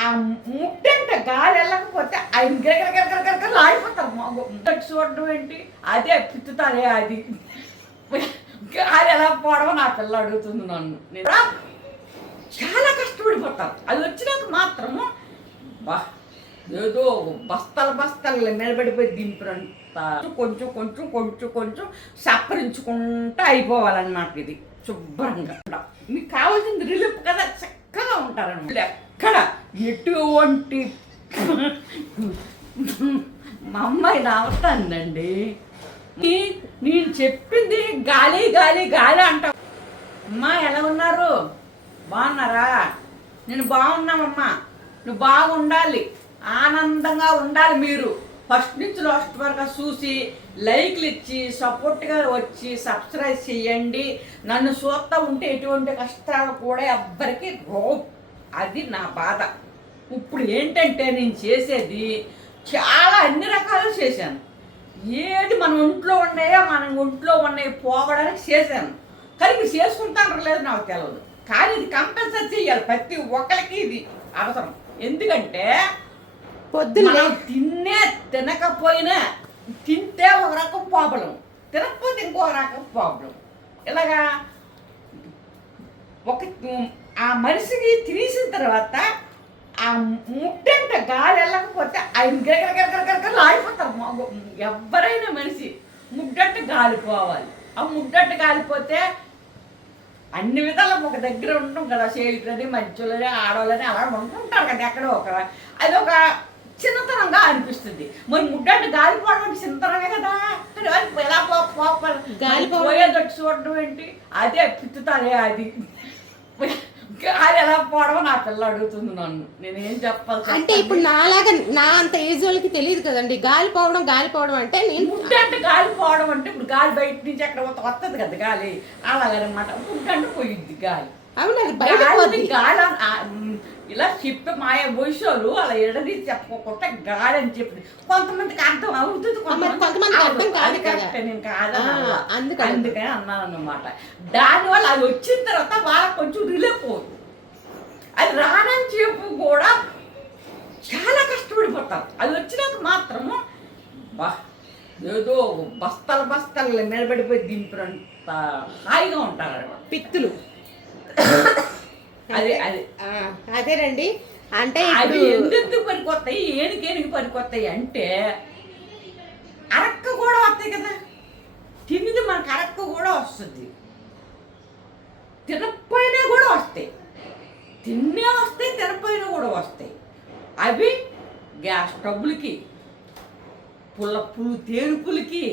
ఆ ముట్టంటే గాలి వెళ్ళకపోతే ఆయన గిరగిరగిరగిరగిరగిర ఆడిపోతారు మాకు. చూడడం ఏంటి? అదే పిత్తుతారే అది. గాలి ఎలా పోవడం నా పిల్ల అడుగుతుంది నన్ను. నేను చాలా కష్టపడిపోతాను అది వచ్చినాక మాత్రము బా ఏదో బస్తాలు బస్తాలు నిలబడిపోయి దింపినంత కొంచెం కొంచెం కొంచెం కొంచెం సప్పరించుకుంటూ అయిపోవాలన్నమాట ఇది. శుభ్రంగా. మీకు కావాల్సింది రిలీఫ్ కదా చక్కగా ఉంటారన్నమాట. ఎక్కడ ఎటువంటి మా అమ్మాయి నవ్వుతుందండి నేను చెప్పింది గాలి గాలి గాలి అంటావు అమ్మా ఎలా ఉన్నారు? బాగున్నారా? నేను బాగున్నామమ్మా నువ్వు బాగుండాలి. ఆనందంగా ఉండాలి మీరు. ఫస్ట్ నుంచి లాస్ట్ వరకు చూసి లైక్లు ఇచ్చి సపోర్ట్గా వచ్చి సబ్స్క్రైబ్ చేయండి. నన్ను చూస్తా ఉంటే ఎటువంటి కష్టాలు కూడా ఎవ్వరికీ రో అది నా బాధ. ఇప్పుడు ఏంటంటే నేను చేసేది చాలా అన్ని రకాలు చేశాను. ఏది మన ఒంట్లో ఉన్నాయో మన ఒంట్లో ఉన్నాయి పోవడానికి చేశాను. కానీ మీరు చేసుకుంటారో లేదు నాకు తెలియదు కానీ ఇది కంపల్సరీ చేయాలి. ప్రతి ఒక్కరికి ఇది అవసరం. ఎందుకంటే పొద్దున్న మనం తిన్నే తినకపోయినా తింటే ఒక రకం ప్రాబ్లం తినకపోతే ఇంకో రకం ప్రాబ్లం ఇలాగా ఒక ఆ మనిషికి తినేసిన తర్వాత ఆ ముట్టంటే గాలి వెళ్ళకపోతే ఆయన గిరగిరగిరగిరగిర ఆడిపోతారు మాకు ఎవరైనా మనిషి ముడ్డంటే గాలిపోవాలి. ఆ ముడ్డంటే గాలిపోతే అన్ని విధాలు ఒక దగ్గర ఉంటాం కదా చేయులని మంచులని ఆడవాళ్ళని అలా ఉంటుంటారు కదా ఎక్కడో ఒక అది ఒక చిన్నతనంగా అనిపిస్తుంది. మరి ముడ్డంటే గాలిపోవడం అంటే చిన్నతనమే కదా. ఎలా పో పో- గాలిపోవడం- పోయేదట్టు చూడడం ఏంటి? అదే పిత్తుతారే అది. గాలి ఎలా పోవడం నా పిల్ల అడుగుతుంది నన్ను. నేనేం చెప్పాలి అంటే ఇప్పుడు నాలాగా నా అంత ఏజ్ వాళ్ళకి తెలియదు కదండి. గాలి పోవడం గాలి పోవడం అంటే నేను ముడ్డ అంటే గాలి పోవడం అంటే ఇప్పుడు గాలి బయట నుంచి ఎక్కడ పోతే వస్తుంది కదా గాలి. అలాగనమాట. ముడ్డ అంటే పోయిద్ది గాలి. అవును అది బయట గాలి ఇలా చెప్పే మాయ భవిష్యలు అలా ఎడది చెప్పకుండా గాలి అని చెప్పి కొంతమందికి అర్థం అవుతుంది మరి కొంతమందికి అర్థం కాదు నేను. అందుకని. అందుకని అన్నాను అన్నమాట దానివల్ల అది వచ్చిన తర్వాత వాళ్ళకి కొంచెం రిలీఫ్ అవుతుంది అది రానని చెప్పు కూడా చాలా కష్టపడిపోతారు అది వచ్చినాక మాత్రము బా ఏదో బస్తాలు బస్తాలు నిలబడిపోయి దింపినంత హాయిగా ఉంటారు. పిత్తులు. అదే అదే ఆ, అదేనండి అంటే ఇప్పుడు ఎందుకు పనికొస్తాయి ఏనికేనికి పనికొస్తాయి అంటే అరక్క కూడా వస్తాయి కదా. తిన్నది మనకు అరక్క కూడా వస్తుంది. తినకపోయినా కూడా వస్తాయి. తిన్నే వస్తాయి తినపోయినా కూడా వస్తాయి. అవి గ్యాస్ ట్రబుల్కి పుల్ల పులు తేనుపులకి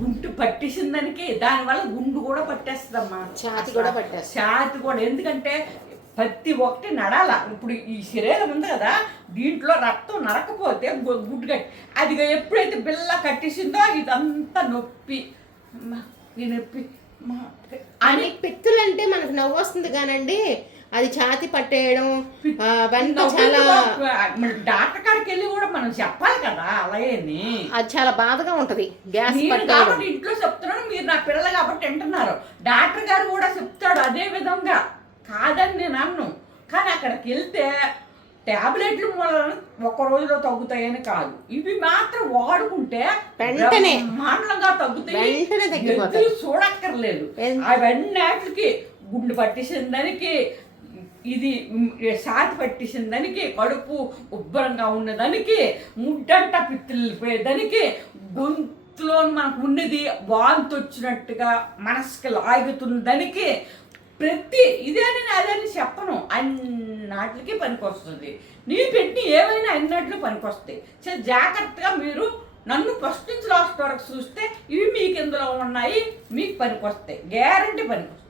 గుంటు పట్టేసిన దానికి దానివల్ల గుండు కూడా పట్టేస్తుందమ్మా. ఛాతీ కూడా పట్టేస్తుంది. ఛాతి కూడా ఎందుకంటే ప్రతి ఒక్కటి నడాల. ఇప్పుడు ఈ శరీరం ఉంది కదా దీంట్లో రక్తం నరకపోతే గు- గుడ్డు కట్టి అది ఎప్పుడైతే బిల్ల కట్టేసిందో ఇదంతా నొప్పి. ఈ నొప్పి. అని అని పిత్తులు అంటే మనకు నవ్వు వస్తుంది కానండి. అది ఛాతి పట్టేయడం అవన్నీ చాలా డాక్టర్ కాడికి వెళ్ళి కూడా మనం చెప్పాలి కదా అలాగేని అది చాలా బాధగా ఉంటది గ్యాస్ కాబట్టి ఇంట్లో చెప్తున్నాను మీరు నా పిల్లలు కాబట్టి వింటున్నారు. డాక్టర్ గారు కూడా చెప్తాడు అదే విధంగా. కాదని నేను అన్ను. కానీ అక్కడికి వెళ్తే టాబ్లెట్లు మూలన ఒక రోజులో తగ్గుతాయని కాదు. ఇవి మాత్రం వాడుకుంటే వెంటనే. బ్రహ్మాండంగా తగ్గుతాయి. చూడక్కర్లేదు. అవన్నీ గుండు పట్టేసిన దానికి ఇది షార్ట్ పట్టేసిన దానికి కడుపు ఉబ్బరంగా ఉన్నదానికి ముడ్డంట పిత్తులు దానికి గొంతులో మనకు ఉన్నది వాంతి వచ్చినట్టుగా మనసుకి లాగుతున్న దానికి ప్రతి ఇదేని అదని చెప్పను. అన్నాటికి పనికొస్తుంది. నీ పెట్టి ఏమైనా అన్నట్లు పనికొస్తాయి. చాలా జాగ్రత్తగా మీరు నన్ను ఫస్ట్ నుంచి లాస్ట్ వరకు చూస్తే ఇవి మీకు ఇందులో ఉన్నాయి? మీకు పనికొస్తాయి. గ్యారంటీ పనికొస్తాయి.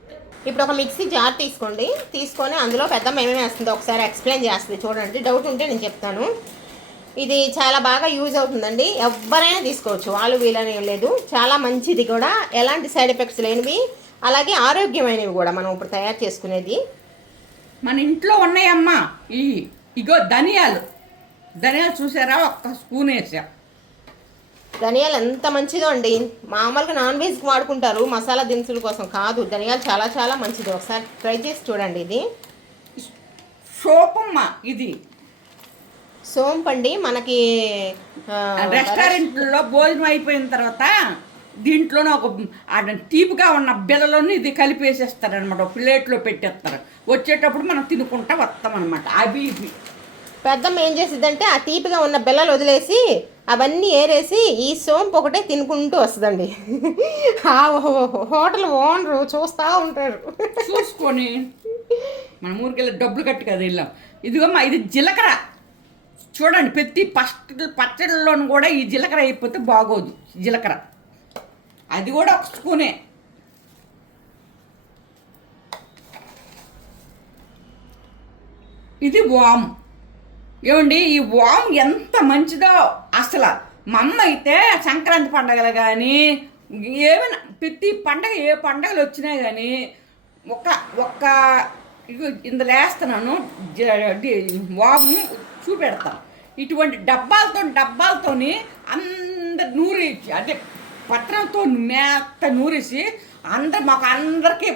ఇప్పుడు ఒక మిక్సీ జార్ తీసుకోండి. తీసుకొని అందులో పెద్ద మేమే వేస్తుంది. ఒకసారి ఎక్స్ప్లెయిన్ చేస్తుంది. చూడండి. డౌట్ ఉంటే నేను చెప్తాను. ఇది చాలా బాగా యూజ్ అవుతుందండి. ఎవరైనా తీసుకోవచ్చు. వాళ్ళు వీళ్ళని లేదు. చాలా మంచిది కూడా. ఎలాంటి సైడ్ ఎఫెక్ట్స్ లేనివి. అలాగే ఆరోగ్యమైనవి కూడా మనం ఇప్పుడు తయారు చేసుకునేది. మన ఇంట్లో ఉన్నాయమ్మా. ఈ ఇగో ధనియాలు. ధనియాలు చూసారా? ఒక్క స్పూన్ వేసా. ధనియాలు ఎంత మంచిదో అండి. మామూలుగా నాన్ వెజ్కి వాడుకుంటారు మసాలా దినుసుల కోసం కాదు. ధనియాలు చాలా చాలా మంచిది. ఒకసారి ట్రై చేసి చూడండి ఇది. సోపమ్మ ఇది. సోంపండి మనకి రెస్టారెంట్లో భోజనం అయిపోయిన తర్వాత దీంట్లోనే ఒక తీపిగా ఉన్న బిళ్ళలోని ఇది కలిపేసేస్తారు అనమాట ప్లేట్లో పెట్టేస్తారు. వచ్చేటప్పుడు మనం తినుకుంటా వస్తాం అనమాట అవి ఇవి. పెద్దమ్మ ఏం చేసిద్దంటే ఆ తీపిగా ఉన్న బెల్లలు వదిలేసి అవన్నీ ఏరేసి ఈ సోంపు ఒకటే తినుకుంటూ వస్తుందండి. ఆ హోటల్ ఓనరు చూస్తూ ఉంటారు. చూసుకొని మన ఊరికెళ్ళి డబ్బులు కట్టి కదా వెళ్ళాం. ఇదిగోమ్మా ఇది జీలకర్ర. చూడండి ప్రతి ఫస్ట్ పచ్చడిలోను కూడా ఈ జీలకర్ర అయిపోతే బాగోదు జీలకర్ర. అది కూడా ఒక స్పూనే. ఇది వామ్. ఏమండి ఈ వామ్ ఎంత మంచిదో. అసలు మా అమ్మ అయితే సంక్రాంతి పండగలు కానీ ఏమైనా ప్రతి పండగ ఏ పండగలు వచ్చినా కానీ ఒక ఒక్క ఇందులో వేస్తున్నాను వాము చూపెడతాను. ఇటువంటి డబ్బాలతో డబ్బాలతోని అందరు నూరి అదే పత్రంతో మేత నూరేసి అందరు మాకు అందరికీ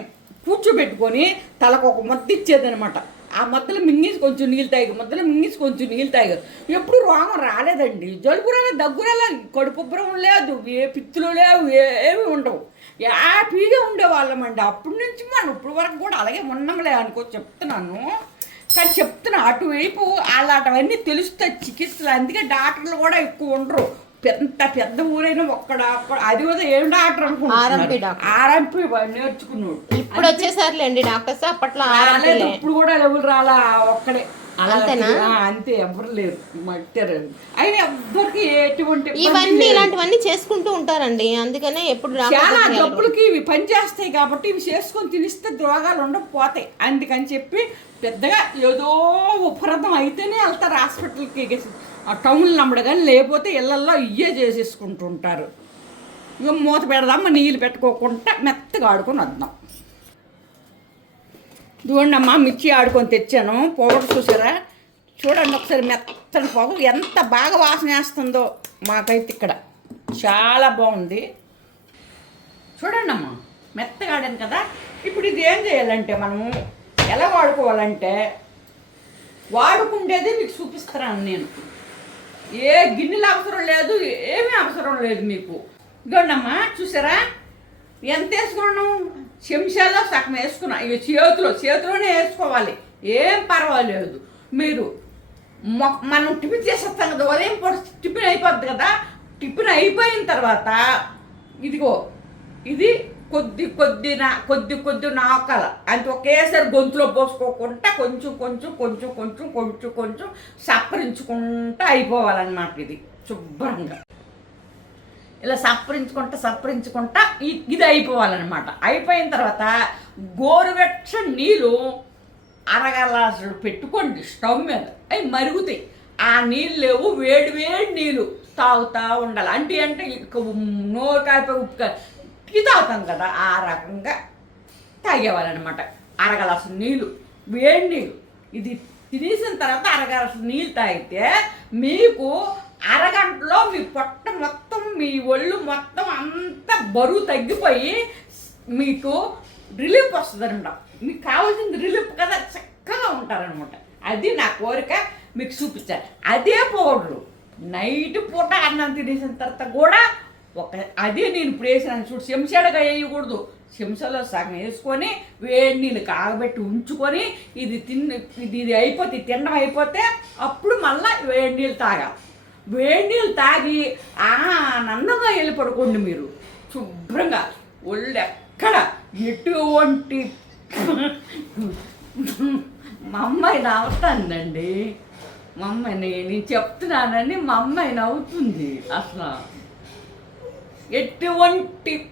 కూర్చోబెట్టుకొని తలకు ఒక ముద్ద ఇచ్చేదనమాట ఆ మధ్యలో మింగేసి కొంచెం నీళ్ళు తాగు మధ్యలో మింగేసి కొంచెం నీళ్ళు తాగు. ఎప్పుడు రోగం రాలేదండి. జలుబు రాలే దగ్గు రాలేదు కడుపుబ్బరం లేదు ఏ పిత్తులు లేవు ఏమి ఉండవు. హ్యాపీగా ఉండేవాళ్ళమండి అప్పటి నుంచి మనం ఇప్పుడు వరకు కూడా అలాగే ఉన్నాంలే అనుకో చెప్తున్నాను. కానీ చెప్తున్నా అటువైపు అలాంటివన్నీ తెలుస్తాయి చికిత్సలు. అందుకే డాక్టర్లు కూడా ఎక్కువ ఉండరు. పెద్ద పెద్ద ఊరైనా ఒక్క డాక్టర్ అది కూడా ఏం డాక్టర్ డాక్టర్. ఆర్ఎంపీ నేర్చుకున్నాడు ఇప్పుడు వచ్చేసారులేండి డాక్టర్స్ అప్పట్లో రాలేదు ఇప్పుడు కూడా ఎవరు రాలా ఒక్కడే అంతేనా? అంతే ఎవరు లేరు మట్టారు అయినా ఎవ్వరికి ఎటువంటి ఇవన్నీ. ఇలాంటివన్నీ చేసుకుంటూ ఉంటారండి అందుకనే ఎప్పుడు చాలా. జబ్బులకి ఇవి పనిచేస్తాయి కాబట్టి ఇవి చేసుకొని తినిస్తే రోగాలు ఉండకపోతాయి అందుకని చెప్పి పెద్దగా ఏదో ఉపరథం అయితేనే వెళ్తారు హాస్పిటల్కి టౌన్లు నమ్మడు కానీ లేకపోతే ఇళ్ళల్లో ఇయ్యే చేసేసుకుంటుంటారు. ఇక మూత పెడదాం నీళ్ళు పెట్టుకోకుండా మెత్తగా ఆడుకొని వద్దాం. చూడండి అమ్మా మిర్చి ఆడుకొని తెచ్చాను. పౌడర్ చూసారా? చూడండి ఒకసారి మెత్తని పొగ. ఎంత బాగా వాసన వేస్తుందో మాకైతే ఇక్కడ. చాలా బాగుంది. చూడండి అమ్మ మెత్తగా ఆడాను కదా. ఇప్పుడు ఇది ఏం చేయాలంటే మనము ఎలా వాడుకోవాలంటే వాడుకుండేది మీకు చూపిస్తున్నాను నేను. ఏ గిన్నెలు అవసరం లేదు ఏమీ అవసరం లేదు మీకు. ఇదిగోండమ్మా చూసారా? ఎంత వేసుకున్నాను? చెంచాలో సగం వేసుకున్నా. ఇవి చేతిలో చేతిలోనే వేసుకోవాలి. ఏం పర్వాలేదు. మీరు మొ- మనం టిఫిన్ చేసేస్తాం కదా ఉదయం పూట టిఫిన్ అయిపోద్ది కదా టిఫిన్ అయిపోయిన తర్వాత ఇదిగో ఇది కొద్ది కొద్ది నా కొద్ది కొద్ది నాకల. అంటే ఒకేసారి గొంతులో పోసుకోకుండా కొంచెం కొంచెం కొంచెం కొంచెం కొంచెం కొంచెం సప్పరించుకుంటా అయిపోవాలన్నమాట ఇది. శుభ్రంగా. ఇలా సప్పరించుకుంటా సప్పరించుకుంటా ఇది అయిపోవాలన్నమాట. అయిపోయిన తర్వాత గోరువెచ్చ నీళ్ళు అరగలాసులు పెట్టుకోండి స్టవ్ మీద. అవి మరుగుతాయి. ఆ నీళ్ళు లేవు వేడి వేడి నీళ్ళు తాగుతూ ఉండాలి. అంటే అంటే నోరు కాయిపోయి ఉప్పు కాయ- టీ తాగుతాం కదా ఆ రకంగా తాగేవాళ్ళనమాట. అరగలాసు నీళ్ళు వేడి నీళ్ళు. ఇది తినేసిన తర్వాత అరగలాసు నీళ్ళు తాగితే మీకు అరగంటలో మీ పొట్ట మొత్తం మీ ఒళ్ళు మొత్తం అంత బరువు తగ్గిపోయి మీకు రిలీఫ్ వస్తుందన్నమాట మీకు కావాల్సింది రిలీఫ్ కదా చక్కగా ఉంటారనమాట. అది నా కోరిక మీకు చూపించాలి. అదే పౌడరు. నైట్ పూట అన్నం తినేసిన తర్వాత కూడా ఒక అదే నేను ఇప్పుడు వేసినాను చూడు చెంచాడుగా వేయకూడదు. చెంచాలో సగం వేసుకొని వేడి నీళ్ళు కాగబెట్టి ఉంచుకొని ఇది తిన్న ఇది ఇది అయిపోతే ఇది తినడం అయిపోతే అప్పుడు మళ్ళీ వేడి నీళ్ళు తాగాలి వేడి నీళ్ళు తాగి ఆనందంగా వెళ్ళి పడుకోండి మీరు. శుభ్రంగా. ఒళ్ళు ఎక్కడ ఎటువంటి మా అమ్మాయి నవ్వుతుందండి. మా అమ్మాయి నేను చెప్తున్నానని మా అమ్మాయి నవ్వుతుంది అసలు. ఎటువంటి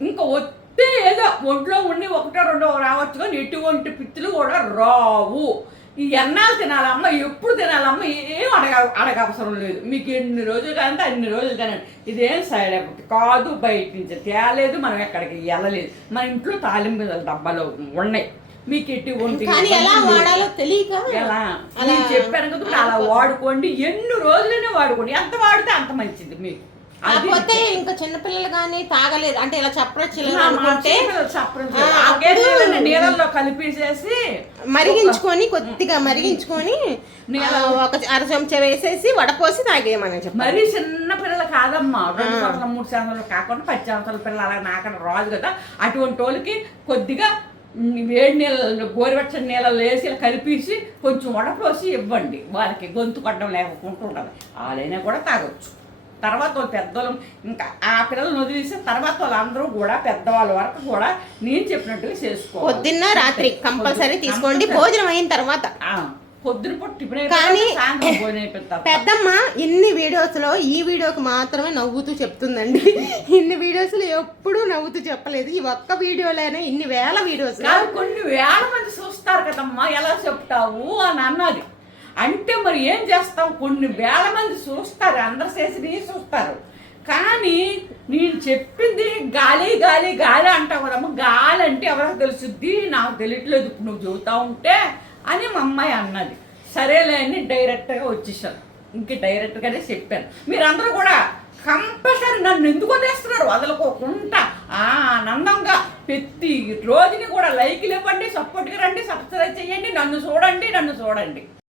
ఇంకా వస్తే ఏదో ఒంట్లో ఉండి ఒకటో రెండో రావచ్చు కానీ ఎటువంటి పిత్తులు కూడా రావు. ఈ ఎన్నాళ్ళు తినాలమ్మ? ఎప్పుడు తినాలమ్మ? ఏం అడగ అడగ అవసరం లేదు. మీకు ఎన్ని రోజులు కానీ అన్ని రోజులు తినండి. ఇదేం సైడ్ ఎఫెక్ట్ కాదు బయట నుంచి. తేలేదు మనం ఎక్కడికి వెళ్ళలేదు. మన ఇంట్లో తాలింపు డబ్బాలో ఉన్నాయి. మీకు ఎటువంటి ఎలా వాడాలో తెలియక ఎలా? అలా నేను చెప్పాను కదా అలా వాడుకోండి. ఎన్ని రోజులైనా వాడుకోండి. ఎంత వాడితే అంత మంచిది మీకు. కాకపోతే ఇంకా చిన్నపిల్లలు కానీ తాగలేదు అంటే ఇలా నీళ్ళని నీళ్ళల్లో కలిపేసేసి మరిగించుకొని కొద్దిగా మరిగించుకొని ఒక అర చెంచా వేసేసి వడపోసి తాగేయమని చెప్పారు. మరీ చిన్న పిల్లలు కాదమ్మా. రెండు సంవత్సరాలు మూడు సంవత్సరాలు కాకుండా పది సంవత్సరాల పిల్లలు అలా నాకన్నా రాదు కదా. అటువంటి వాళ్ళకి కొద్దిగా వేడి నీళ్ళ గోరువెచ్చని నీళ్ళలో వేసి ఇలా కలిపేసి కొంచెం వడపోసి ఇవ్వండి. వాళ్ళకి గొంతు కొట్టడం లేకుండా ఉండదు వాళ్ళైనా కూడా తాగొచ్చు. తర్వాత వాళ్ళు పెద్దవాళ్ళు ఇంకా ఆ పిల్లల్ని వదిలేసి తర్వాత వాళ్ళందరూ కూడా పెద్దవాళ్ళ వరకు కూడా నేను చెప్పినట్టుగా చేసుకోవాలి. పొద్దున్న రాత్రి కంపల్సరీ తీసుకోండి. భోజనం అయిన తర్వాత. కానీ. పెద్దమ్మ ఇన్ని వీడియోస్లో ఈ వీడియోకి మాత్రమే నవ్వుతూ చెప్తుందండి. ఇన్ని వీడియోస్లో ఎప్పుడూ నవ్వుతూ చెప్పలేదు. ఈ ఒక్క వీడియోలోనే ఇన్ని వేల వీడియోస్ కొన్ని వేల మంది చూస్తారు కదమ్మా ఎలా చెప్తావు అని అన్నది. అంటే మరి ఏం చేస్తావు కొన్ని వేల మంది చూస్తారు అందరు చేసి చూస్తారు. కానీ నేను చెప్పింది గాలి గాలి గాలి అంటావు కదమ్మ. గాలి అంటే ఎవరికి తెలుసుద్ది? నాకు తెలియట్లేదు ఇప్పుడు నువ్వు చెబుతా ఉంటే అని మా అమ్మాయి అన్నది. సరేలే అని డైరెక్ట్గా వచ్చేసాను. ఇంక డైరెక్ట్గానే చెప్పాను. మీరందరూ కూడా కంపల్సరీ నన్ను ఎందుకు వదిలేస్తున్నారు? వదలకోకుండా ఆనందంగా ప్రతి రోజుని కూడా లైక్లు ఇవ్వండి సపోర్ట్గా రండి సబ్స్క్రైబ్ చేయండి నన్ను చూడండి నన్ను చూడండి.